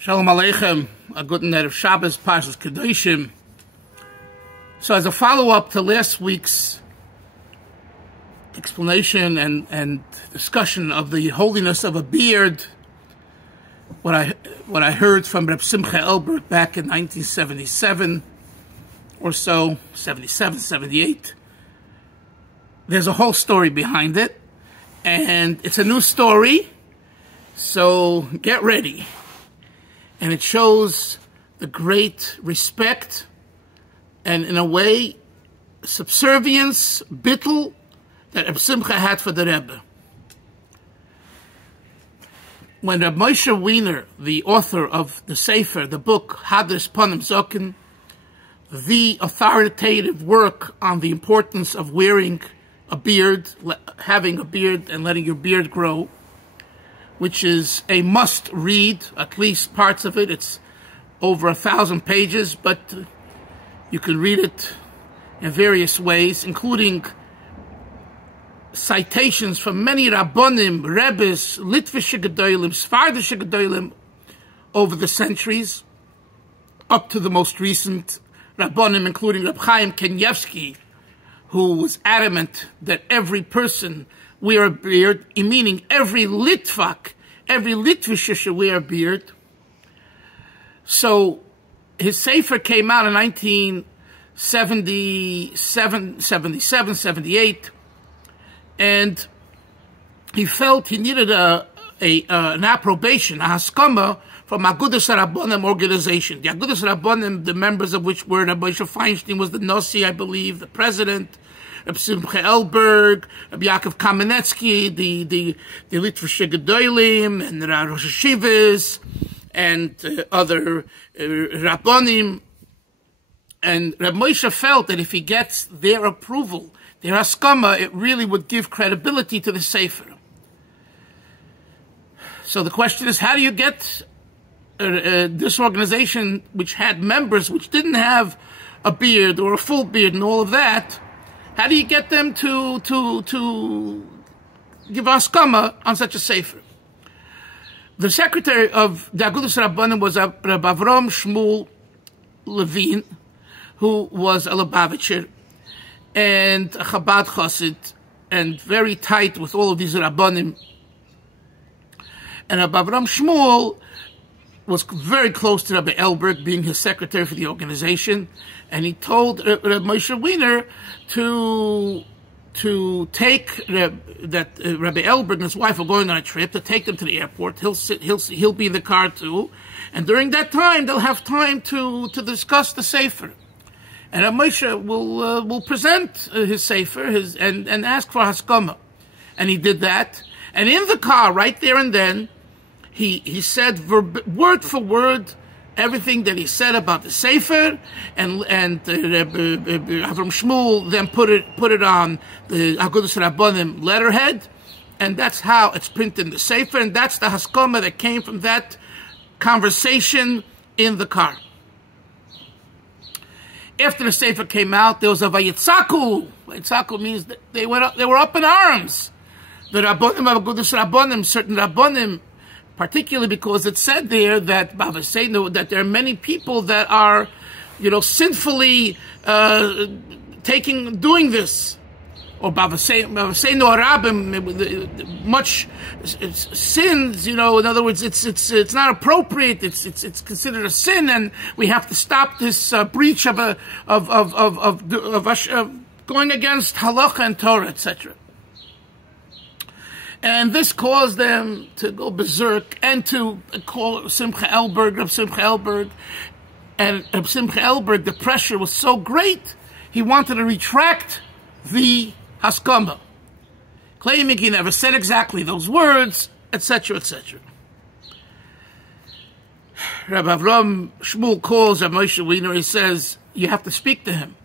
Shalom Aleichem, a good night of Shabbos, Parshas Kedoshim. So as a follow-up to last week's explanation and discussion of the holiness of a beard, what I heard from Reb Simcha Elberg back in 1977 or so, 77, 78, there's a whole story behind it, and it's a new story, so get ready. And it shows the great respect and, in a way, subservience, bittul, that Reb Simcha had for the Rebbe. When Reb Moshe Wiener, the author of the Sefer, the book Hadris Panim Zokin, the authoritative work on the importance of wearing a beard, having a beard and letting your beard grow, which is a must-read, at least parts of it. It's over 1,000 pages, but you can read it in various ways, including citations from many Rabbonim, Rebbes, Litvische Gedolim, Sfardische Gedolim over the centuries, up to the most recent Rabbonim, including Reb Chaim Kanievsky, who was adamant that every person wear a beard, meaning every Litvak, every Litvish should wear a beard. So his Sefer came out in 1977, 77, 78, and he felt he needed an approbation, a haskama, from Agudas Rabbonim organization. The Agudas Rabbonim, the members of which were Rabbi Feinstein was the Nossi, I believe, the president, Rabbi Simcha Elberg, Rabbi Yaakov Kamenetsky, the Litvische Gedolim, and Rosh Hashivas, and other Rabbonim. And Rabbi Moshe felt that if he gets their approval, their haskama, it really would give credibility to the Sefer. So the question is, how do you get this organization, which had members which didn't have a beard or a full beard and all of that, how do you get them to give haskama on such a sefer? The secretary of the Agudas Rabbanim was Rabbi Avram Shmuel Levine, who was a Lubavitcher and a Chabad Chassid, and very tight with all of these Rabbanim. And Rabbi Avram Shmuel was very close to Rabbi Elberg, being his secretary for the organization, and he told Rabbi Moshe Wiener to take Rabbi Elberg and his wife are going on a trip, to take them to the airport. He'll be in the car too, and during that time they'll have time to discuss the sefer, and Rabbi Moshe will present his sefer and ask for haskama, and he did that, and in the car right there and then. He said word for word everything that he said about the Sefer, and Avram Shmuel then put it on the Agudas Rabbonim letterhead, and that's how it's printed in the Sefer, and that's the haskama that came from that conversation in the car. After the Sefer came out, there was a vayitzaku. Vayitzaku means that they were up in arms. The Rabbonim of Agudas Rabbonim, certain Rabbonim, particularly because it said there that that there are many people that are, sinfully doing this, or much sins. In other words, it's not appropriate. It's considered a sin, and we have to stop this breach of going against halacha and Torah, etc. And this caused them to go berserk and to call Simcha Elberg, Reb Simcha Elberg. And Reb Simcha Elberg, the pressure was so great, he wanted to retract the haskama, claiming he never said exactly those words, etc., etc. Rabbi Avram Shmuel calls Rabbi Moshe Wiener, he says, you have to speak to him.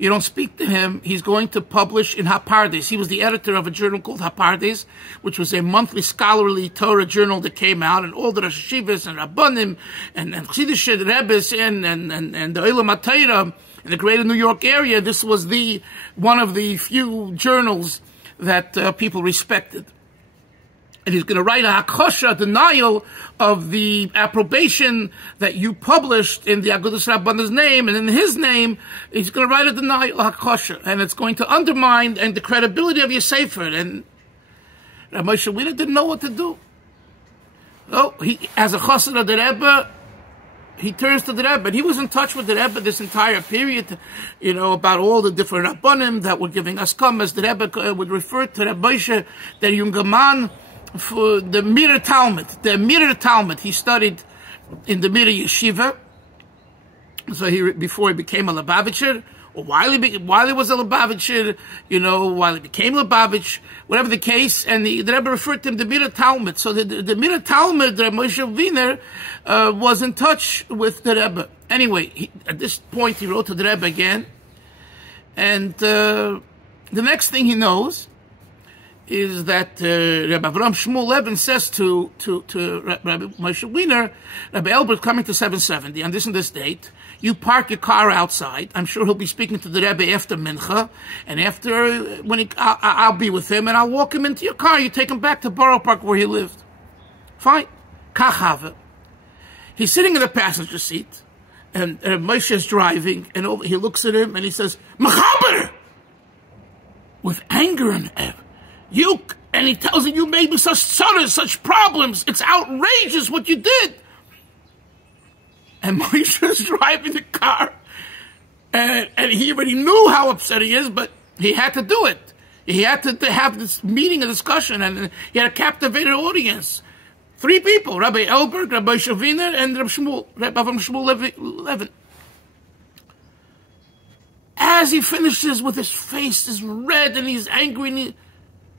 You don't speak to him, he's going to publish in Hapardes. He was the editor of a journal called Hapardes, which was a monthly scholarly Torah journal that came out, and all the Rosh Hashivas and Rabbonim and Chiddush Rebbes and the Olam HaTorah in the greater New York area. This was one of the few journals that people respected. and he's going to write a hakosha, denial of the approbation that you published in the Agudas Rabbanah's name, and in his name, he's going to write a denial, a hakosha, and it's going to undermine and the credibility of your sefer. And Rabbi Moshe Wiener didn't know what to do. Oh, he, as a chassid of the Rebbe, he turns to the Rebbe, and he was in touch with the Rebbe this entire period, about all the different Rabbanim that were giving us as the Rebbe would refer to Rabbi Moshe, der junge Mann, for the Mirror Talmud. The Mirror Talmud, he studied in the Mirror Yeshiva, so before he became a Lubavitcher, or while he was a Lubavitcher, while he became Lubavitch, whatever the case, and the Rebbe referred to him the Mirror Talmud. So the Mirror Talmud, Rabbi Moshe Wiener, was in touch with the Rebbe. Anyway, at this point, he wrote to the Rebbe again, and the next thing he knows is that Rabbi Avram Shmuel Levin says to Rabbi Moshe Wiener, Rabbi Elberg coming to 770 on this and this date, you park your car outside. I'm sure he'll be speaking to the Rebbe after Mincha, and after, I'll be with him, and I'll walk him into your car. You take him back to Borough Park where he lived. Fine. Kachave. He's sitting in the passenger seat, and Moshe is driving, and he looks at him, and he says, Mechaber! With anger and and he tells him, you made me such problems. It's outrageous what you did. And Moshe is driving the car, and he already knew how upset he is, but he had to do it. He had to have this meeting, a discussion, and he had a captivated audience. 3 people, Rabbi Elberg, Rabbi Moshe Wiener, and Rabbi Avram Shmuel Levin. As he finishes with his face is red and he's angry, and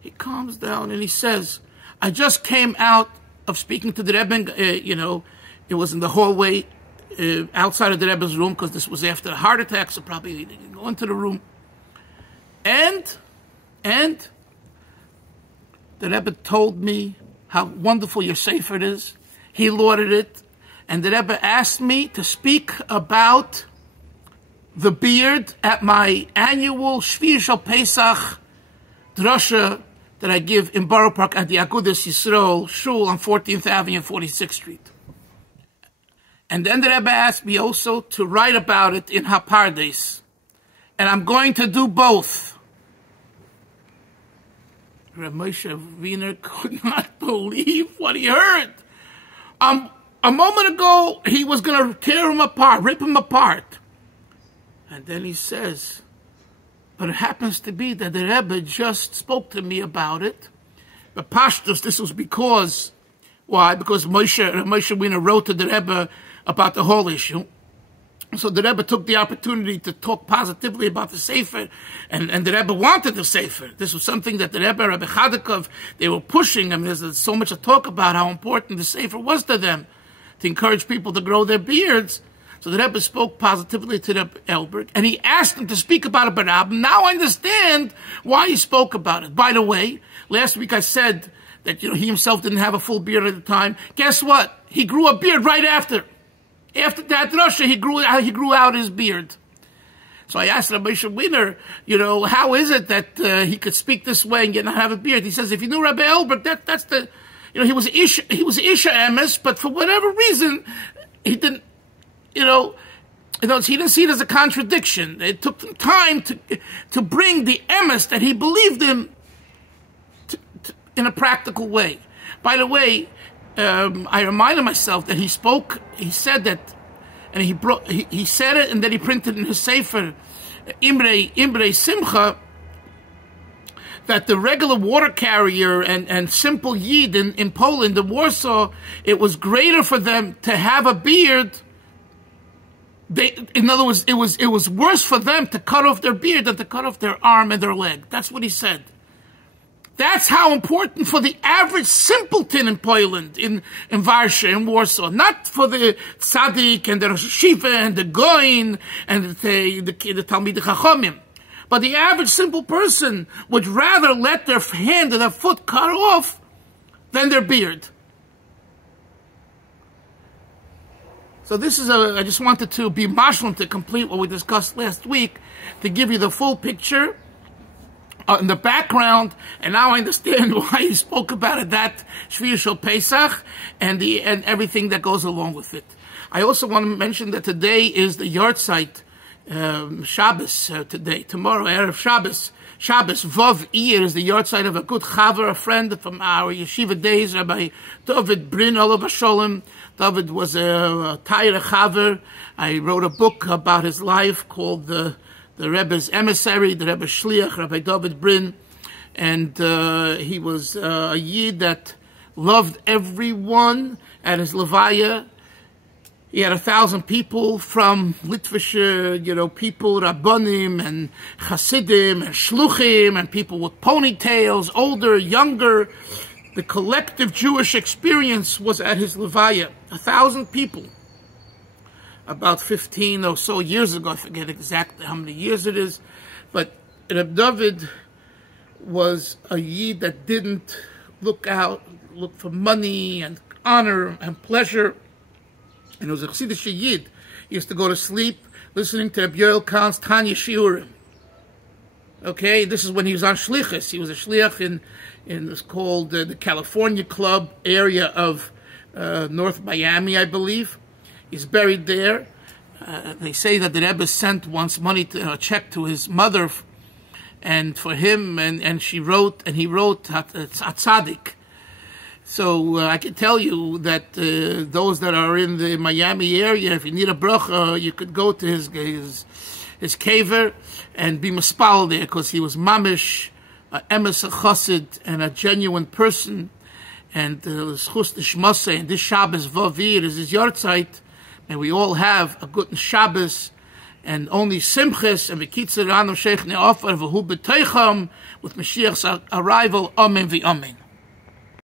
he calms down and he says, I just came out of speaking to the Rebbe, it was in the hallway outside of the Rebbe's room, because this was after a heart attack, so probably he didn't go into the room. And the Rebbe told me how wonderful your sefer is. He lauded it. And the Rebbe asked me to speak about the beard at my annual Shvir Shal Pesach drasha that I give in Borough Park at the Agudas Yisrael Shul on 14th Avenue and 46th Street. And then the Rebbe asked me also to write about it in Hapardes. And I'm going to do both. Rabbi Moshe Wiener could not believe what he heard. A moment ago, he was going to tear him apart, rip him apart. And then he says, but it happens to be that the Rebbe just spoke to me about it. But Pashtus, this was because, why? Because Moshe Wiener wrote to the Rebbe about the whole issue. So the Rebbe took the opportunity to talk positively about the Sefer, and the Rebbe wanted the Sefer. This was something that the Rebbe, Rabbi Chadakov, they were pushing. I mean, there's so much to talk about how important the Sefer was to them, to encourage people to grow their beards. So the Rebbe spoke positively to the Elberg, and he asked him to speak about it, but now I understand why he spoke about it. By the way, last week I said that he himself didn't have a full beard at the time. Guess what? He grew a beard right after. After that drasha, he grew out his beard. So I asked Rabbi Moshe Wiener, how is it that he could speak this way and yet not have a beard? He says, if you knew Rabbi Elberg, that's the, he was Isha Emes, but for whatever reason, he didn't, he didn't see it as a contradiction. It took him time to bring the emes that he believed in in a practical way. By the way, I reminded myself that he said that, and he said it, and then he printed in his sefer, Imre Simcha, that the regular water carrier and simple Yid in Poland, in Warsaw, it was greater for them to have a beard. In other words, it was worse for them to cut off their beard than to cut off their arm and their leg. That's what he said. That's how important for the average simpleton in Poland, in Varsha, in Warsaw. Not for the tzaddik and the Rosh Hashiva and the goin and the Talmidei Chachamim. But the average simple person would rather let their hand and their foot cut off than their beard. So this is I just wanted to be mashlim to complete what we discussed last week, to give you the full picture in the background, and now I understand why he spoke about it, that Shviyah Shel Pesach, and everything that goes along with it. I also want to mention that today is the Yahrtzeit, Shabbos, today, tomorrow, Erev Shabbos, Vav Iyar is the Yahrtzeit of a good chaver, a friend from our yeshiva days, Rabbi Dovid, Bryn, Olav Sholem. Dovid was a Taira chaver. I wrote a book about his life called the Rebbe's Emissary, the Rebbe's Shliach, Rabbi Dovid Bryn. And he was a Yid that loved everyone at his Levaya. He had 1,000 people from Litvish, people, Rabbanim and Hasidim and Shluchim, and people with ponytails, older, younger. The collective Jewish experience was at his Levaya. 1,000 people. About 15 or so years ago, I forget exactly how many years it is, but Reb Dovid was a Yid that didn't look for money and honor and pleasure. And it was a Chassidish Yid. He used to go to sleep listening to Reb Yoel Kahn's Tanya Shiurim. Okay, this is when he was on Shlichus. He was a Shliach in it's called the California Club area of North Miami, I believe. He's buried there. They say that the Rebbe sent once a check to his mother, and for him, and he wrote Tzaddik. So I can tell you that those that are in the Miami area, if you need a bracha, you could go to his kaver and be mispal there, because he was mamish, emes chassid, and a genuine person. And schus d'shmase, and this Shabbos Vav Iyar is his Yahrtzeit, and we all have a good Shabbos, and only simches, and v'kitzur anu sheich ne'ofar v'hu b'teicham, with Mashiach's arrival, amen v'amen.